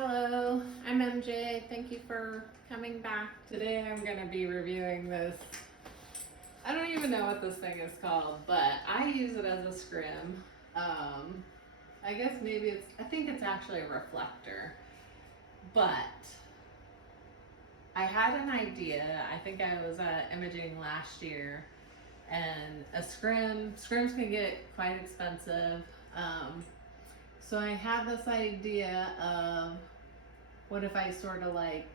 Hello, I'm MJ. Thank you for coming back. Today I'm going to be reviewing this. I don't even know what this thing is called, but I use it as a scrim. I guess maybe I think it's actually a reflector. But I had an idea. I think I was at imaging last year, and scrims can get quite expensive. So I had this idea of what if I sort of like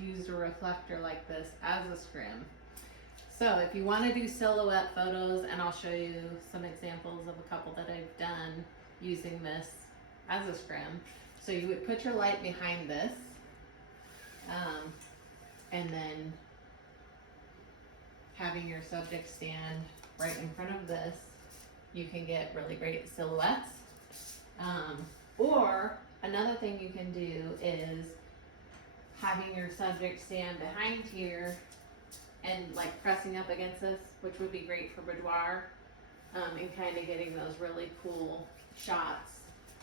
used a reflector like this as a scrim. So if you want to do silhouette photos, and I'll show you some examples of a couple that I've done using this as a scrim. So you would put your light behind this, and then having your subject stand right in front of this, you can get really great silhouettes. Or another thing you can do is having your subject stand behind here and like pressing up against this, which would be great for boudoir, and kind of getting those really cool shots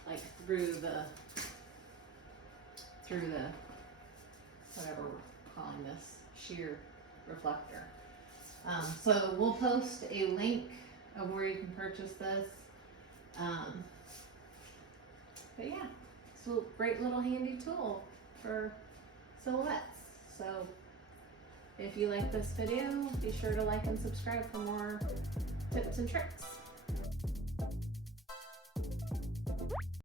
like through the whatever we're calling this sheer reflector. So we'll post a link of where you can purchase this. But yeah, it's a great little handy tool for silhouettes. So if you like this video, be sure to like and subscribe for more tips and tricks.